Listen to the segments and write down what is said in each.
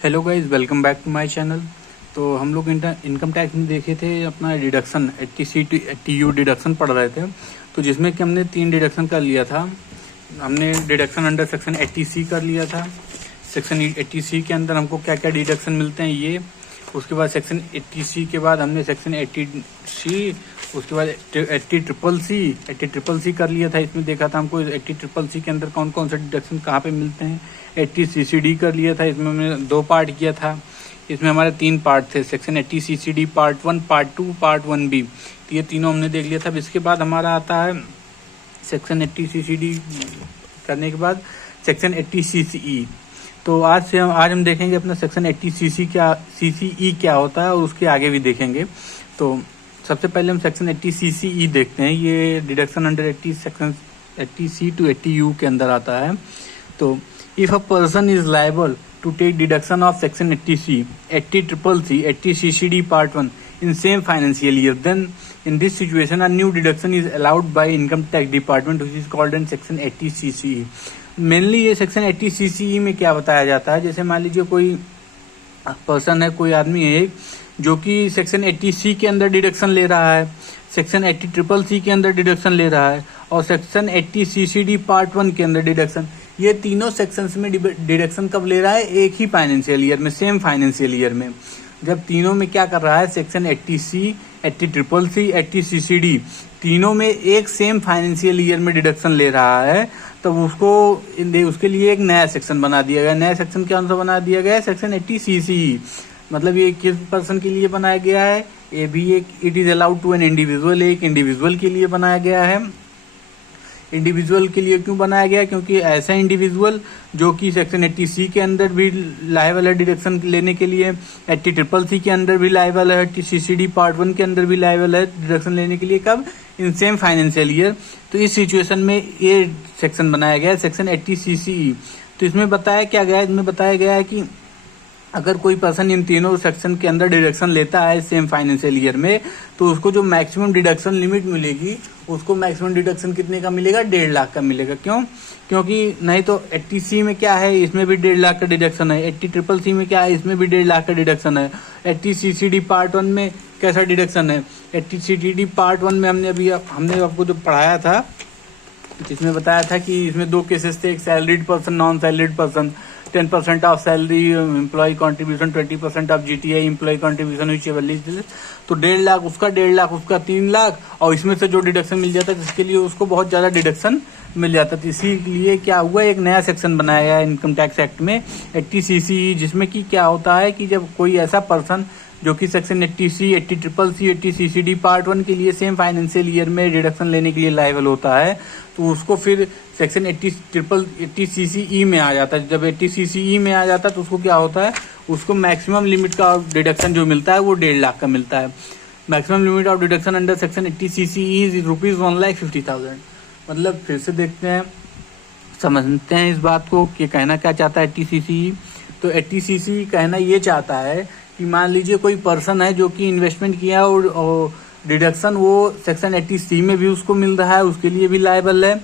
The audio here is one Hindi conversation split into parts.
Hello guys, welcome back to my channel. तो हम लोग इनकम टैक्स में देखे थे अपना deduction 80C to 80U deduction पढ़ रहे थे। तो जिसमें कि हमने 3 डिडक्शन कर लिया था। हमने डिडक्शन अंडर सेक्शन 80C कर लिया था। सेक्शन 80C के अंदर हमको क्या क्या डिडक्शन मिलते हैं ये। उसके बाद सेक्शन 80C के बाद हमने सेक्शन 80C, उसके बाद 80CCC कर लिया था। इसमें देखा था हमको 80CCC के अंदर कौन कौन से डिडक्शन कहाँ पे मिलते हैं। 80CCD कर लिया था, इसमें हमने 2 पार्ट किया था। इसमें हमारे 3 पार्ट थे, section 80CCD part 1, part 2, part 1B। तो ये तीनों हमने देख लिया था। अब इसके बाद हमारा आता है सेक्शन 80CCD करने के बाद सेक्शन 80CCE। तो आज हम देखेंगे अपना सेक्शन 80CCE क्या होता है और उसके आगे भी देखेंगे। तो सबसे पहले हम सेक्शन 80CCE देखते हैं। ये deduction under 80C to 80U के अंदर आता है। तो if a person is liable to take deduction of section 80C, 80CCC, 80CCD part 1 in same financial year, then in this situation a new deduction is allowed by income tax department which is called in section 80CCE। Mainly ये सेक्शन 80CCE में क्या बताया जाता है, जैसे मान लीजिए कोई पर्सन है, कोई आदमी है जो कि सेक्शन 80C के अंदर डिडक्शन ले रहा है, सेक्शन 80CCC के अंदर डिडक्शन ले रहा है और सेक्शन 80CCD पार्ट 1 के अंदर डिडक्शन। ये तीनों सेक्शंस में डिडक्शन कब ले रहा है? एक ही फाइनेंशियल ईयर में, सेम फाइनेंशियल ईयर में। जब तीनों में क्या कर रहा है, सेक्शन 80C, 80CCC, 80CCD तीनों में एक सेम फाइनेंशियल ईयर में डिडक्शन ले रहा है, तो उसके लिए एक नया सेक्शन बना दिया गया। नया सेक्शन कौन सा बना दिया गया है? Section 80CCE। मतलब ये किस पर्सन के लिए बनाया गया है? ये भी एक it is allowed to an individual, एक इंडिविजुअल के लिए बनाया गया है। इंडिविजुअल के लिए क्यों बनाया गया? क्योंकि ऐसा इंडिविजुअल जो कि सेक्शन 80C के अंदर भी लायबल है डिडक्शन लेने के लिए, 80CCC के अंदर भी लायबल है, 80CCD पार्ट 1 के अंदर भी लायबल है डिडक्शन लेने के लिए। कब? In same financial year. तो इस सिचुएशन में ये सेक्शन बनाया गया है, सेक्शन 80CCE। तो इसमें बताया क्या गया है? इसमें बताया गया है कि अगर कोई पर्सन इन तीनों सेक्शन के अंदर डिडक्शन लेता है सेम फाइनेंशियल ईयर में, तो उसको जो मैक्सिमम डिडक्शन लिमिट मिलेगी, उसको मैक्सिमम डिडक्शन कितने का मिलेगा? 1.5 लाख का मिलेगा। क्यों? क्योंकि नहीं तो 80C में क्या है, इसमें भी 1.5 लाख का डिडक्शन है। 80CCC में क्या है, इसमें भी 1.5 लाख का डिडक्शन है। 80CCD पार्ट 1 में कैसा डिडक्शन है? 80CCD पार्ट 1 में हमने आपको जो पढ़ाया था, जिसमें बताया था कि इसमें 2 केसेस थे, एक salaried person, non salaried person. 10% of salary employ contribution, 20% of GTI employ contribution हुई 44। तो 1.5 लाख उसका, 1.5 लाख उसका, 3 लाख। और इसमें से जो डिडक्शन मिल जाता है, जिसके लिए उसको बहुत ज्यादा डिडक्शन मिल जाता है। इसीलिए क्या हुआ, एक नया सेक्शन बनाया गया इनकम टैक्स एक्ट में 80CCE, जिसमें कि क्या होता है कि जब कोई ऐसा पर्सन जो कि section 80C, 80CCC, 80CCD part 1 के लिए सेम फाइनेंशियल ईयर में डिडक्शन लेने के लिए लायबल होता है, तो उसको फिर सेक्शन 80CCE में आ जाता है। जब 80CCE में आ जाता है तो उसको क्या होता है, उसको मैक्सिमम लिमिट का डिडक्शन जो मिलता है वो 1.5 लाख का मिलता है। Maximum limit of deduction under section 80CCE is ₹1,50,000। मतलब फिर से देखते हैं, समझते हैं इस बात को कि कहना क्या चाहता है 80CCE। तो 80CCE कहना ये चाहता है कि मान लीजिए कोई पर्सन है जो कि इन्वेस्टमेंट किया और डिडक्शन वो सेक्शन 80C में भी उसको मिल रहा है, उसके लिए भी लायबल है।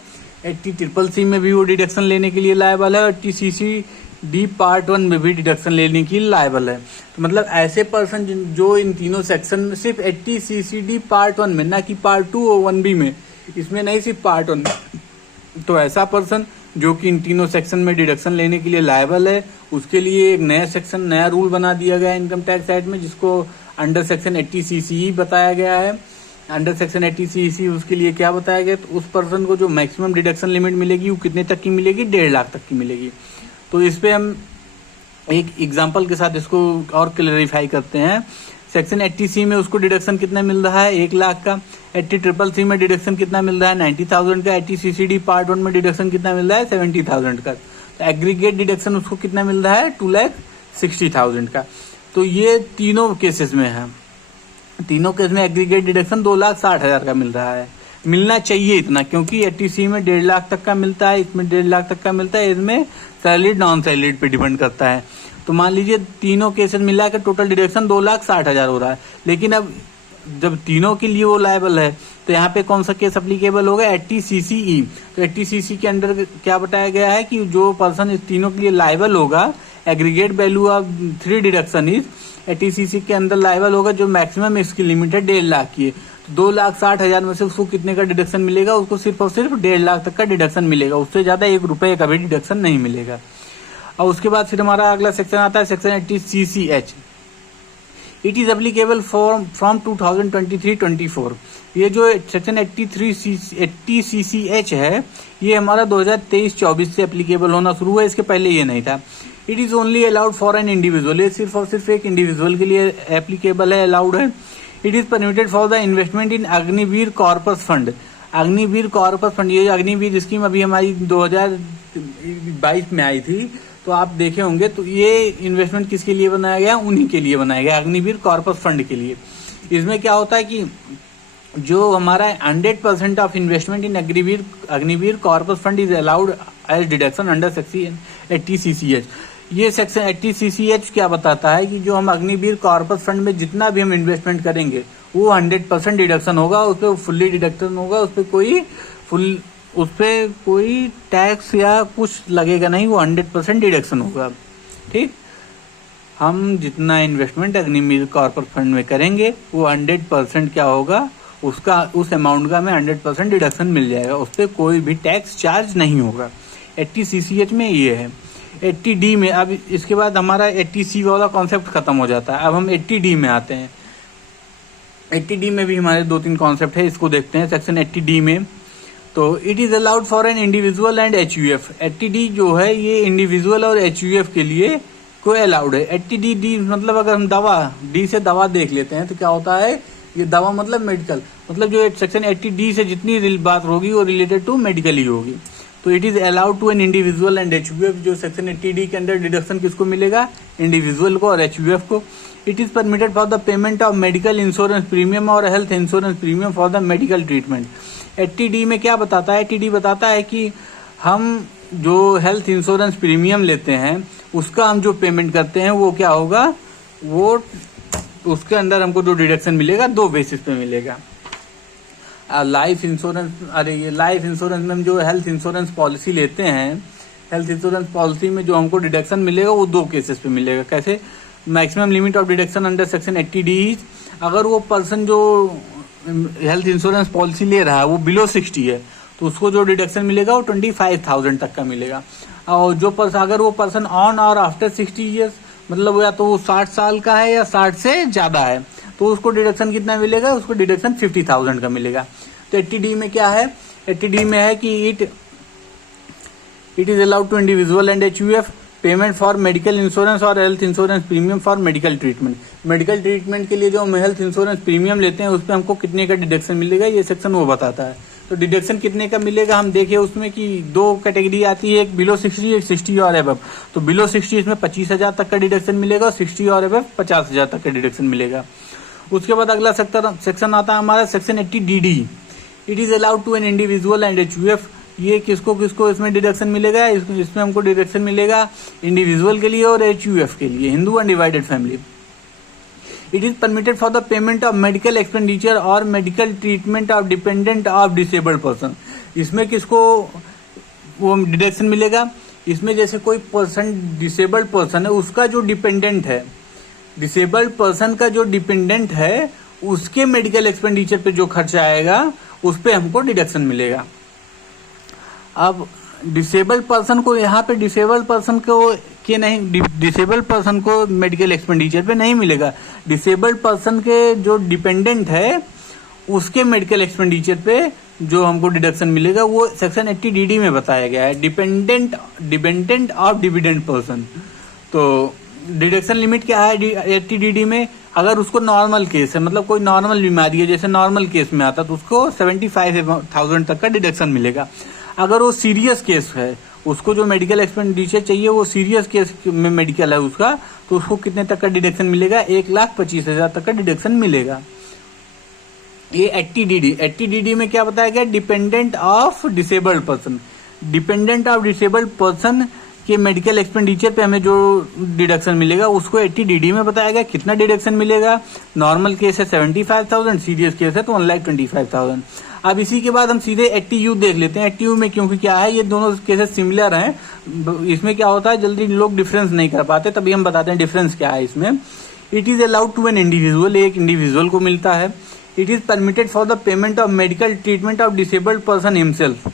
80CCC में भी वो डिडक्शन लेने के लिए लायबल है और 80CCD पार्ट 1 में भी डिडक्शन लेने के लिए लायबल है। तो मतलब ऐसे पर्सन जो इन तीनों सेक्शन, सिर्फ 80CCD पार्ट 1 में, ना कि पार्ट 2 और 1B में, इसमें नहीं, सिर्फ पार्ट 1 में। तो ऐसा पर्सन जो कि इन तीनों सेक्शन में डिडक्शन लेने के लिए लायबल है, उसके लिए एक नया सेक्शन, नया रूल बना दिया गया है इनकम टैक्स एक्ट में, जिसको अंडर सेक्शन 80CCE बताया गया है। अंडर सेक्शन 80CCE उसके लिए क्या बताया गया, तो उस पर्सन को जो मैक्सिमम डिडक्शन लिमिट मिलेगी वो कितने तक की मिलेगी? 1.5 लाख तक की मिलेगी। तो इस पे हम एक एग्जाम्पल के साथ इसको और क्लैरिफाई करते हैं। सेक्शन 80C में उसको डिडक्शन कितना मिल रहा है? 1 लाख का। 80CCC में डिडक्शन कितना मिल रहा है? 90,000 का। 80CCD पार्ट 1 में डिडक्शन कितना मिल रहा है? 70,000 का। तो एग्रीगेट डिडक्शन उसको कितना मिल रहा है? 2,60,000 का। तो ये तीनों केसेस में है, तीनों केस में एग्रीगेट डिडक्शन 2,60,000 का मिल रहा है। मिलना चाहिए इतना, क्योंकि 80C में 1.5 लाख तक का मिलता है, इसमें 1.5 लाख तक का मिलता है। इसमें सैलरीड, नॉन सैलरीड पे डिपेंड करता है। तो मान लीजिए तीनों केसेस मिला के टोटल डिडक्शन 2,60,000 हो रहा है। लेकिन अब जब तीनों के लिए वो लायबल है, तो यहाँ पे कौन सा केस अप्लीकेबल होगा? 80CCE। तो 80CCE के अंदर क्या बताया गया है कि जो पर्सन इस तीनों के लिए लायबल होगा aggregate value of 3 deduction is eighty C C के अंदर लाइबल होगा, जो मैक्सिमम इसकी लिमिट है 1.5 लाख की है। तो 2,60,000 में से उसको कितने का डिडक्शन मिलेगा? उसको सिर्फ और सिर्फ 1.5 लाख तक का डिडक्शन मिलेगा, उससे ज्यादा 1 रुपए का भी डिडक्शन नहीं मिलेगा। और उसके बाद फिर हमारा अगला सेक्शन आता है section 80CCH। It is applicable from 2023-24। ये जो सेक्शन 80CCH है ये हमारा 2023-24 से एप्लीकेबल होना शुरू हुआ, इसके पहले ये नहीं था। It is only allowed for an individual, ये सिर्फ और सिर्फ एक इंडिविजुअल के लिए एप्लीकेबल है, अलाउड है। It is permitted for the investment in Agniveer corpus fund. Agniveer corpus fund, ये अग्निवीर स्कीम अभी हमारी 2022 में आई थी, तो आप देखे होंगे। तो ये इन्वेस्टमेंट किसके लिए बनाया गया? उन्हीं के लिए बनाया गया, अग्निवीर कॉर्पस फंड के लिए। इसमें क्या होता है कि जो हमारा 100% of investment in Agniveer corpus fund is allowed as deduction under section 80CCH। ये सेक्शन 80CCH क्या बताता है कि जो हम अग्निवीर कॉर्पस फंड में जितना भी हम इन्वेस्टमेंट करेंगे वो 100% डिडक्शन होगा, उस पर फुल्ली डिडक्शन होगा, उस पर कोई टैक्स या कुछ लगेगा नहीं, वो 100% डिडक्शन होगा। ठीक, हम जितना इन्वेस्टमेंट अग्निवीर कॉर्पस फंड में करेंगे वो 100% क्या होगा, उसका उस अमाउंट का हमें 100% डिडक्शन मिल जाएगा, उस पर कोई भी टैक्स चार्ज नहीं होगा। 80CCH में ये है। 80D में, अब इसके बाद हमारा 80C वाला कॉन्सेप्ट खत्म हो जाता है, अब हम 80D में आते हैं। 80D में भी हमारे 2-3 कॉन्सेप्ट है, इसको देखते हैं। सेक्शन 80D में तो it is allowed for an individual and HUF। 80D जो है ये इंडिविजुअल और HUF के लिए कोई अलाउड है। 80D मतलब अगर हम दवा, डी से दवा देख लेते हैं तो क्या होता है, ये दवा मतलब मेडिकल, मतलब जो सेक्शन 80D से जितनी बात होगी वो रिलेटेड टू मेडिकल ही होगी। तो it is allowed to an individual and HUF। जो सेक्शन 80D के अंदर डिडक्शन किसको मिलेगा? इंडिविजुअल को और HUF को। It is permitted for the payment of medical insurance premium और health insurance premium for the medical treatment. 80D में क्या बताता है? 80D बताता है कि हम जो हेल्थ इंश्योरेंस प्रीमियम लेते हैं उसका हम जो पेमेंट करते हैं वो क्या होगा, वो उसके अंदर हमको जो डिडक्शन मिलेगा 2 बेसिस पे मिलेगा। लाइफ इंश्योरेंस, अरे ये लाइफ इंश्योरेंस में हम जो हेल्थ इंश्योरेंस पॉलिसी लेते हैं, हेल्थ इंश्योरेंस पॉलिसी में जो हमको डिडक्शन मिलेगा वो 2 केसेस पे मिलेगा। कैसे? Maximum limit of deduction under section 80D, अगर वो पर्सन जो हेल्थ इंश्योरेंस पॉलिसी ले रहा है वो बिलो 60 है तो उसको जो डिडक्शन मिलेगा वो 25,000 तक का मिलेगा। और जो पर्सन, अगर वो पर्सन ऑन और आफ्टर 60 ईयर्स, मतलब या तो वो 60 साल का है या 60 से ज्यादा है, तो उसको डिडक्शन कितना मिलेगा? उसको डिडक्शन 50,000 का मिलेगा। तो 80D में क्या है? 80D में है कि it is allowed to individual and HUF payment for medical insurance और health insurance premium for medical treatment. Medical treatment के लिए जो हम हेल्थ इंश्योरेंस प्रीमियम लेते हैं उस पर हमको कितने का डिडक्शन मिलेगा, ये सेक्शन वो बताता है। तो डिडक्शन कितने का मिलेगा हम देखें उसमें कि 2 कैटेगरी आती है, एक बिलो 60, एक 60 और अबव। तो बिलो 60 इसमें 25,000 तक का डिडक्शन मिलेगा और 60 और अबव 50,000 तक का डिडक्शन मिलेगा। उसके बाद अगला सेक्शन आता है हमारा section 80DD। It is allowed to an individual and HUF। ये किसको किसको इसमें डिडक्शन मिलेगा? इसमें हमको डिडक्शन मिलेगा इंडिविजुअल के लिए और HUF के लिए, Hindu undivided family. It is permitted for the payment of medical expenditure और medical treatment of dependent of disabled person. इसमें किसको वो डिडक्शन मिलेगा? इसमें जैसे कोई पर्सन डिसेबल्ड पर्सन है, उसका जो डिपेंडेंट है, डिसेबल्ड पर्सन का जो डिपेंडेंट है उसके मेडिकल एक्सपेंडिचर पे जो खर्चा आएगा उस पे हमको डिडक्शन मिलेगा। अब डिसेबल्ड पर्सन को, यहाँ पे डिसेबल्ड पर्सन को के नहीं, डिसेबल्ड पर्सन को मेडिकल एक्सपेंडिचर पे नहीं मिलेगा। डिसेबल्ड पर्सन के जो डिपेंडेंट है उसके मेडिकल एक्सपेंडिचर पे जो हमको डिडक्शन मिलेगा वो सेक्शन 80DD में बताया गया है, डिपेंडेंट ऑफ डिविडेंड पर्सन। तो डिडक्शन लिमिट क्या है 80DD में? अगर उसको नॉर्मल केस है, मतलब कोई नॉर्मल बीमारी है, जैसे नॉर्मल केस में आता तो उसको 75,000 तक का डिडक्शन मिलेगा। अगर वो सीरियस केस है, उसको जो मेडिकल एक्सपेंडिचर चाहिए वो सीरियस केस में मेडिकल है उसका, तो उसको कितने तक का डिडक्शन मिलेगा? 1,25,000 तक का डिडक्शन मिलेगा। ये 80DD में क्या बताया गया? Dependent of disabled person. Dependent of disabled person के मेडिकल एक्सपेंडिचर पे हमें जो डिडक्शन मिलेगा उसको 80DD में बताया गया। कितना डिडक्शन मिलेगा? नॉर्मल केस है 75,000, सीरियस केस है तो 1,25,000। अब इसी के बाद हम सीधे 80U देख लेते हैं। 80U में क्योंकि क्या है, ये दोनों केसेस सिमिलर हैं, इसमें क्या होता है जल्दी लोग डिफरेंस नहीं कर पाते, तभी हम बताते हैं डिफरेंस क्या है इसमें। It is allowed to an individual, एक इंडिविजुअल को मिलता है। It is permitted for the payment of medical treatment of disabled person himself,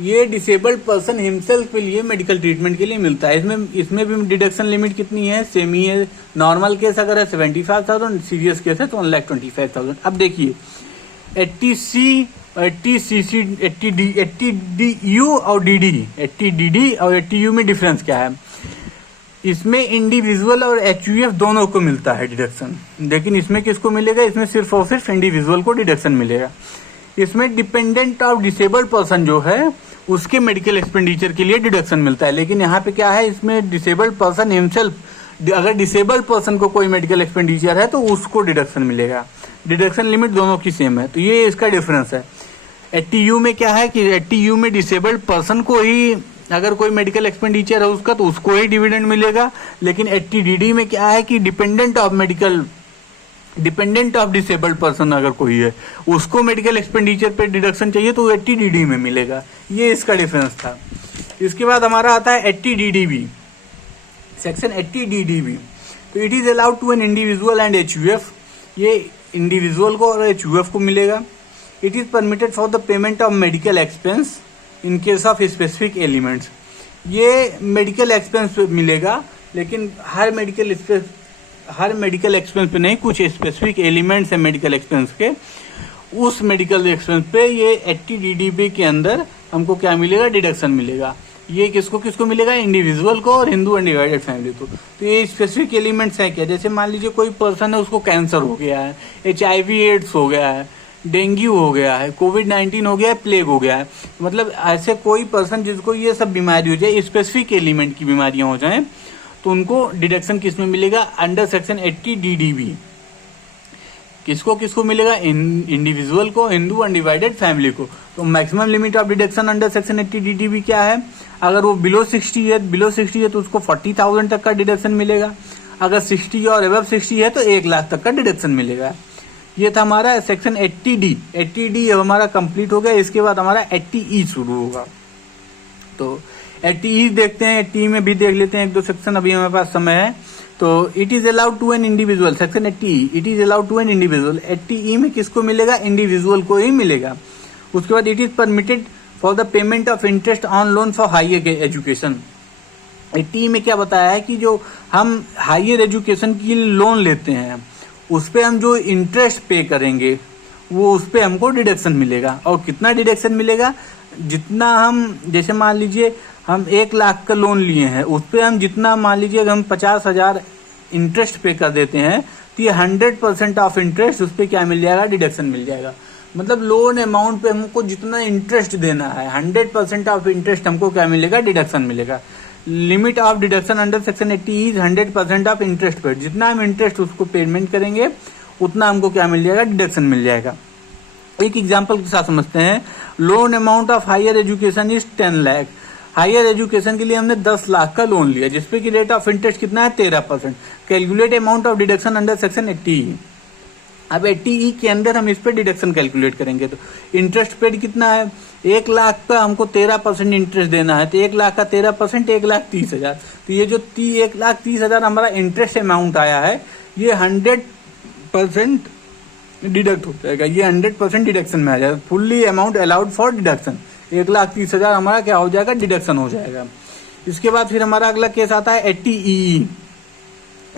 ये डिसेबल्ड पर्सन हिमसेल्फ के लिए मेडिकल ट्रीटमेंट के लिए मिलता है। इसमें भी डिडक्शन लिमिट कितनी है, सेम ही है। नॉर्मल केस अगर है 75,000, सीरियस केस है तो 1,25,000। अब देखिए 80C, 80CC, 80DU और DD, 80DD और 80U में डिफरेंस क्या है। इसमें इंडिविजुअल और HUF दोनों को मिलता है डिडक्शन, लेकिन इसमें किसको मिलेगा, इसमें सिर्फ और सिर्फ इंडिविजुअल को डिडक्शन मिलेगा। इसमें डिपेंडेंट ऑफ डिसेबल्ड पर्सन जो है उसके मेडिकल एक्सपेंडिचर के लिए डिडक्शन मिलता है, लेकिन यहाँ पे क्या है, इसमें डिसेबल्ड पर्सन हिमसेल्फ, अगर डिसेबल्ड पर्सन को कोई मेडिकल एक्सपेंडिचर है तो उसको डिडक्शन मिलेगा। डिडक्शन लिमिट दोनों की सेम है, तो ये इसका डिफरेंस है। 80U में क्या है कि 80U में डिसेबल्ड पर्सन को ही अगर कोई मेडिकल एक्सपेंडिचर है उसका तो उसको ही डिविडेंड मिलेगा, लेकिन 80DD में क्या है कि डिपेंडेंट ऑफ डिसेबल्ड पर्सन अगर कोई है उसको मेडिकल एक्सपेंडिचर पे डिडक्शन चाहिए तो 80DD में मिलेगा। ये इसका डिफरेंस था। इसके बाद हमारा आता है 80DDB, सेक्शन 80DDB। तो it is allowed to an individual and HUF, ये इंडिविजुअल को और HUF को मिलेगा। It is permitted for the payment of medical expense in case of specific elements, ये मेडिकल एक्सपेंस पे मिलेगा, लेकिन हर मेडिकल एक्सपेंस पे नहीं, कुछ स्पेसिफिक एलिमेंट्स है मेडिकल एक्सपेंस के, उस मेडिकल एक्सपेंस पे ये 80DDB के अंदर हमको क्या मिलेगा, डिडक्शन मिलेगा। ये किसको मिलेगा, इंडिविजुअल को और हिंदू अनडिवाइडेड फैमिली को। तो ये स्पेसिफिक एलिमेंट्स है क्या, जैसे मान लीजिए कोई पर्सन है उसको कैंसर हो गया है, HIV एड्स हो गया है, डेंगू हो गया है, कोविड-19 हो गया है, प्लेग हो गया है, मतलब ऐसे कोई पर्सन जिसको ये सब बीमारी हो जाए, स्पेसिफिक एलिमेंट की बीमारियां हो जाएं, तो उनको डिडक्शन किसमें मिलेगा, अंडर सेक्शन 80DDB। किसको मिलेगा, इंडिविजुअल को, हिंदू अनडिवाइडेड फैमिली को। तो maximum limit of deduction under section 80DDB क्या है, अगर वो बिलो 60 है तो उसको 40,000 तक का डिडक्शन मिलेगा, अगर 60 और अबव 60 है तो 1 लाख तक का डिडक्शन मिलेगा। ये था हमारा सेक्शन 80D। 80D अब हमारा कंप्लीट हो गया। इसके बाद हमारा 80E शुरू होगा। तो 80E देखते हैं, 80E में भी देख लेते हैं 1-2 सेक्शन, अभी हमारे पास समय है। तो it is allowed to an individual, section 80E, it is allowed to an individual. 80E में किसको मिलेगा, इंडिविजुअल को ही मिलेगा। उसके बाद it is permitted for the payment of interest on loan for higher education. 80E में क्या बताया है कि जो हम हायर एजुकेशन के लिए लोन लेते हैं उस पे हम जो इंटरेस्ट पे करेंगे वो उस पे हमको डिडक्शन मिलेगा। और कितना डिडक्शन मिलेगा, जितना हम, जैसे मान लीजिए हम 1 लाख का लोन लिए हैं, उस पे हम जितना, मान लीजिए अगर हम 50,000 इंटरेस्ट पे कर देते हैं तो ये 100% ऑफ इंटरेस्ट उस पे क्या मिल जाएगा, डिडक्शन मिल जाएगा। मतलब लोन अमाउंट पे हमको जितना इंटरेस्ट देना है 100% ऑफ इंटरेस्ट हमको क्या मिलेगा, डिडक्शन मिलेगा। Limit of deduction under section 80 is 100% of interest पे, जितना हम इंटरेस्ट उसको पेमेंट करेंगे उतना हमको क्या मिल जाएगा, डिडक्शन मिल जाएगा। एक एग्जांपल के साथ समझते हैं। Loan amount of higher education is 10 lakh. Higher education के लिए हमने 10 लाख का लोन लिया, जिसपे की रेट ऑफ इंटरेस्ट कितना है, 13%। Calculate amount of deduction under section 80E। अब 80E के अंदर हम इस पे डिडक्शन कैलकुलेट करेंगे। तो इंटरेस्ट पेड कितना है, 1 लाख का हमको 13% इंटरेस्ट देना है, तो 1 लाख का 13% 1,30,000। तो ये जो 1,30,000 हमारा इंटरेस्ट अमाउंट आया है ये 100% डिडक्ट हो जाएगा, ये 100% डिडक्शन में आ जाएगा। Fully amount allowed for deduction, 1,30,000 हमारा क्या हो जाएगा, डिडक्शन हो जाएगा। इसके बाद फिर हमारा अगला केस आता है 80EE।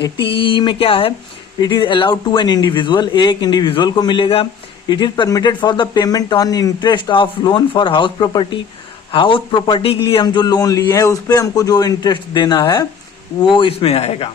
80EE में क्या है, it is allowed to an individual, एक इंडिविजुअल को मिलेगा। It is permitted for the payment on interest of loan for house property. House property के लिए हम जो लोन लिए हैं उस पर हमको जो इंटरेस्ट देना है वो इसमें आएगा।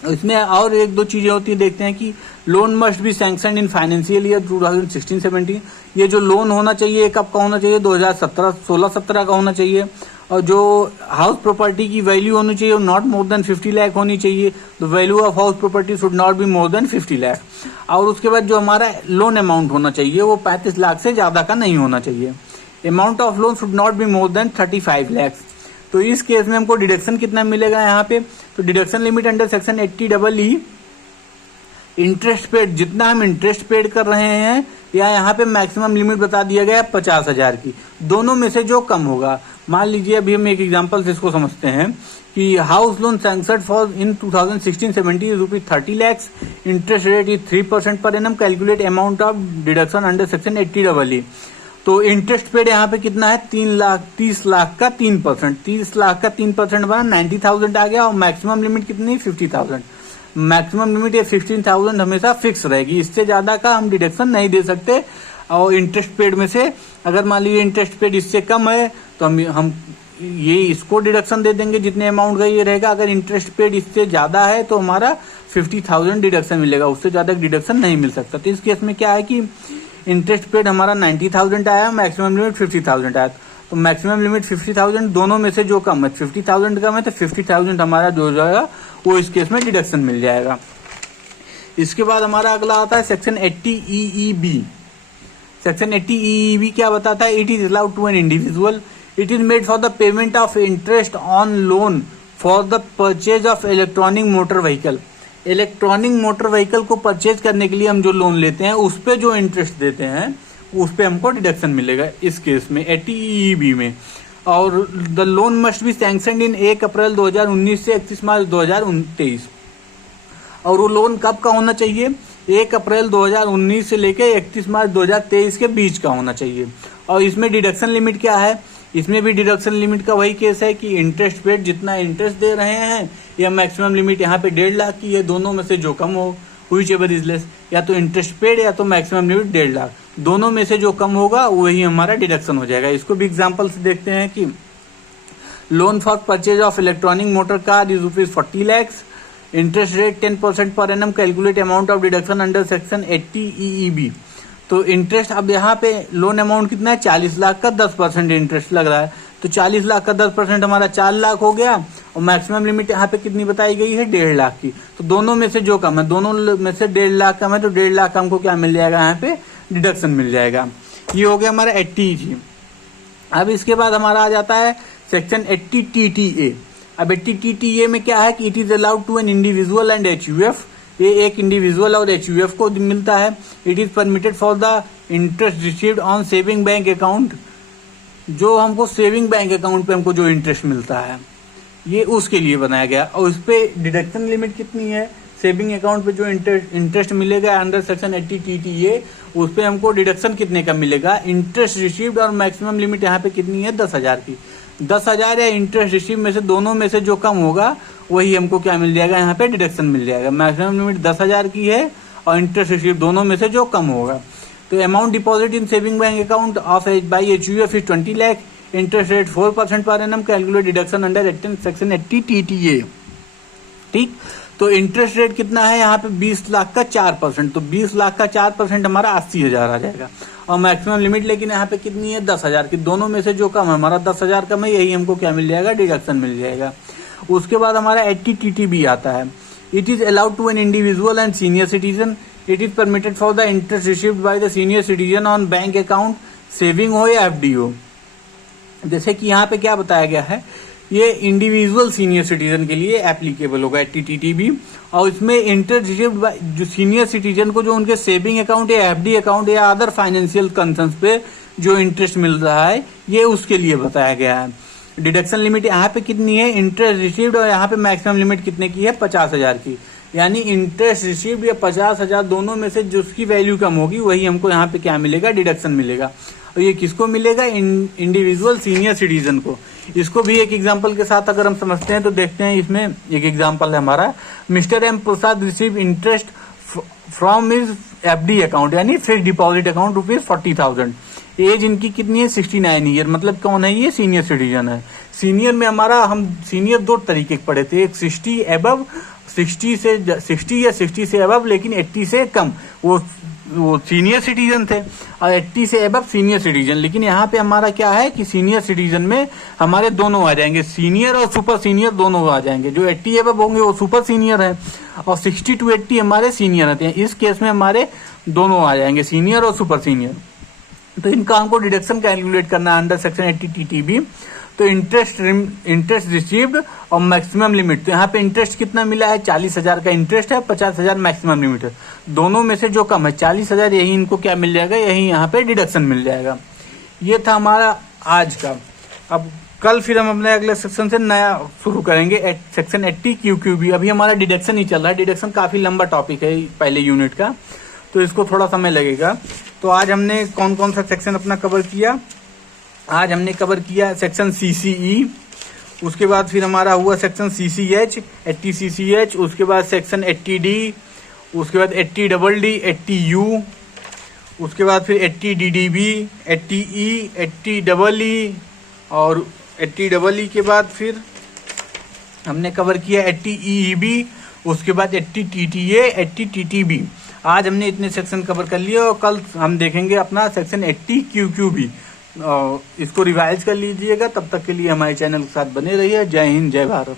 इसमें और 1-2 चीजें होती है, देखते हैं कि loan must B sanction in financial year 2016-17। ये जो लोन होना चाहिए कब का होना चाहिए, 2016-17 का होना चाहिए। और जो हाउस प्रॉपर्टी की वैल्यू होनी चाहिए नॉट मोर देन 50 लाख होनी चाहिए। The value of house property should not be more than 50 lakh. और उसके बाद जो हमारा लोन अमाउंट होना चाहिए वो 35 लाख से ज्यादा का नहीं होना चाहिए। Amount of loan should not be more than 35 lakh. तो इस केस में हमको डिडक्शन कितना मिलेगा यहाँ पे, तो deduction limit under section 80EE interest paid, जितना हम इंटरेस्ट पेड कर रहे हैं या यहाँ पे मैक्सिमम लिमिट बता दिया गया है 50,000 की, दोनों में से जो कम होगा। मान लीजिए अभी हम एक एग्जांपल से इसको समझते हैं कि house loan sanctioned for in 2016-17 rupees 30 lakh, interest rate is 3% per annum, calculate amount of deduction under section 80EE। तो इंटरेस्ट पेड यहाँ पे कितना है 30 लाख का 3%, 30 लाख का 3% बना 90,000 आ गया, और मैक्सिमम लिमिट कितनी 50,000। मैक्सिमम लिमिट ये 15,000 हमेशा फिक्स रहेगी, इससे ज्यादा का हम डिडक्शन नहीं दे सकते। और इंटरेस्ट पेड में से अगर मान लीजिए इंटरेस्ट पेड इससे कम है तो हम ये इसको डिडक्शन दे देंगे जितने अमाउंट का ये रहेगा। अगर इंटरेस्ट पेड इससे ज्यादा है तो हमारा 50,000 डिडक्शन मिलेगा, उससे ज्यादा डिडक्शन नहीं मिल सकता। तो इस केस में क्या है कि इंटरेस्ट पेड हमारा 90,000 आया, मैक्सिमम लिमिट 50,000 आया, तो मैक्सिमम लिमिट 50,000, दोनों में से जो कम है 50,000 कम है तो 50,000 हमारा जो जाएगा वो इस केस में डिडक्शन मिल जाएगा। इसके बाद हमारा अगला आता है सेक्शन 80EEB। सेक्शन 80EEB क्या बताता है? It is allowed to an individual, it is made for the payment of interest on loan for the purchase of electronic motor vehicle. Electronic motor vehicle को परचेज करने के लिए हम जो लोन लेते हैं उस पे जो इंटरेस्ट देते हैं उस पे हमको डिडक्शन मिलेगा इस केस में 80EEB में। और the loan must be sanctioned in 1 April 2019 से 31 मार्च 2023। और वो लोन कब का होना चाहिए? 1 अप्रैल 2019 से लेकर 31 मार्च 2023 के बीच का होना चाहिए। और इसमें डिडक्शन लिमिट क्या है? इसमें भी डिडक्शन लिमिट का वही केस है कि इंटरेस्ट पेड जितना इंटरेस्ट दे रहे हैं या मैक्सिमम लिमिट यहाँ पे 1.5 लाख की है, दोनों में से जो कम हो, व्हिचएवर इज लेस, या तो इंटरेस्ट पेड या तो मैक्सिमम लिमिट 1.5 लाख, दोनों में से जो कम होगा वही हमारा डिडक्शन हो जाएगा। इसको भी एग्जाम्पल से देखते हैं कि loan for purchase of electronic motor car is rupees 40 lakh, interest rate 10% per annum, calculate amount of deduction under section 80EEB। तो इंटरेस्ट अब यहाँ पे लोन अमाउंट कितना है 40 लाख का 10% इंटरेस्ट लग रहा है, तो 40 लाख का 10% हमारा 4 लाख हो गया, और मैक्सिमम लिमिट यहाँ पे कितनी बताई गई है 1.5 लाख की। तो दोनों में से जो कम है, दोनों में से 1.5 लाख कम है, तो 1.5 लाख हमको क्या मिल जाएगा यहाँ पे डिडक्शन मिल जाएगा। ये हो गया हमारा 80EG। अब इसके बाद हमारा आ जाता है सेक्शन 80TTA। अब 80TTA में क्या है कि it is allowed to an individual and HUF, ये एक इंडिविजुअल और HUF को मिलता है। It is permitted for the interest received on saving bank account, जो हमको सेविंग बैंक अकाउंट पे हमको जो इंटरेस्ट मिलता है ये उसके लिए बनाया गया। और उस पे डिडक्शन लिमिट कितनी है? सेविंग अकाउंट पे जो इंटरेस्ट मिलेगा अंडर सेक्शन 80TTA, उस पे हमको डिडक्शन कितने का मिलेगा? इंटरेस्ट रिसीव्ड, और मैक्सिमम लिमिट यहाँ पे कितनी है 10,000 की। 10,000 या इंटरेस्ट रिसीव में से दोनों में से जो कम होगा वही हमको क्या मिल जाएगा? यहाँ पे डिडक्शन मिल जाएगा। मैक्सिमम लिमिट 10,000 की है और इंटरेस्ट रिसीव दोनों में से जो कम होगा। तो amount deposit in saving bank account of by HUF is 20 lakh, interest rate 4% per annum, calculate deduction under section 80TTA। ठीक, तो इंटरेस्ट रेट कितना है यहाँ पे 20 लाख का 4%, तो 20 लाख का 4% हमारा 80,000 आ जाएगा। और मैक्सिमम लिमिट लेकिन यहाँ पे कितनी है 10,000 की, दोनों में से जो कम है हमारा 10,000 कम है, यही हमको क्या मिल जाएगा? डिडक्शन मिल जाएगा। उसके बाद हमारा 80TTB आता है। It is allowed to an individual and senior citizen, it is permitted for the interest received by the senior citizen on bank account, saving हो या FD हो। जैसे कि यहाँ पे क्या बताया गया है, ये इंडिविजुअल सीनियर सिटीजन के लिए एप्लीकेबल होगा 80TTB। और इसमें इंटरेस्ट रिसीव्ड बाय जो सीनियर सिटीजन को जो उनके सेविंग अकाउंट या FD अकाउंट या अदर फाइनेंशियल कंसर्न्स पे जो इंटरेस्ट मिल रहा है ये उसके लिए बताया गया है। डिडक्शन लिमिट यहाँ पे कितनी है? इंटरेस्ट रिसीव्ड, और यहाँ पे मैक्सिमम लिमिट कितने की है? 50,000 की। यानी इंटरेस्ट रिसीव्ड या 50,000 दोनों में से जिसकी वैल्यू कम होगी वही हमको यहाँ पे क्या मिलेगा? डिडक्शन मिलेगा। और ये किसको मिलेगा? इंडिविजुअल सीनियर सिटीजन को। इसको भी एक एग्जांपल के साथ अगर हम समझते हैं तो देखते हैं, इसमें एक एग्जांपल है हमारा, mister M Prasad receive interest from his FD account यानी फिक्स्ड डिपॉजिट अकाउंट ₹40,000। एज इनकी कितनी है? 69 ईयर। मतलब कौन है ये? सीनियर सिटीजन है। सीनियर में हमारा हम सीनियर दो तरीके के पढ़े थे, एक 60 एबव, 60 या 60 से अबव लेकिन 80 से कम, वो सीनियर सिटीजन थे, और 80 से अबव सीनियर सिटीजन। लेकिन यहाँ पे हमारा क्या है कि सीनियर सिटीजन में हमारे दोनों आ जाएंगे, सीनियर और सुपर सीनियर दोनों आ जाएंगे। जो 80 अबव होंगे वो सुपर सीनियर है, और 60 to 80 हमारे सीनियर रहते हैं। इस केस में हमारे दोनों आ जाएंगे, सीनियर और सुपर सीनियर। तो इनका हमको डिडक्शन कैलकुलेट करना है अंडर सेक्शन 80TTB। तो इंटरेस्ट रिसीव्ड और मैक्सिमम लिमिट, तो यहाँ पे इंटरेस्ट कितना मिला है, 40,000 का इंटरेस्ट है, 50,000 मैक्सिमम लिमिट है। दोनों में से जो कम है 40,000, यही इनको क्या मिल जाएगा, यही यहाँ पे डिडक्शन मिल जाएगा। ये था हमारा आज का। अब कल फिर हम अपने अगले सेक्शन से नया शुरू करेंगे, सेक्शन 80 QQB। अभी हमारा डिडक्शन ही चल रहा है, डिडक्शन काफी लंबा टॉपिक है पहले यूनिट का, तो इसको थोड़ा समय लगेगा। तो आज हमने कौन कौन सा सेक्शन अपना कवर किया, आज हमने कवर किया सेक्शन CCE, उसके बाद फिर हमारा हुआ सेक्शन CCH 80 CCH, उसके बाद सेक्शन 80D, उसके बाद 80DD 80U, उसके बाद फिर 80DDB 80E 80EE, और 80EE के बाद फिर हमने कवर किया 80EEB, उसके बाद 80TTA 80TTB। आज हमने इतने सेक्शन कवर कर लिए और कल हम देखेंगे अपना सेक्शन 80 QQB। इसको रिवाइज कर लीजिएगा। तब तक के लिए हमारे चैनल के साथ बने रहिए। जय हिंद, जय भारत।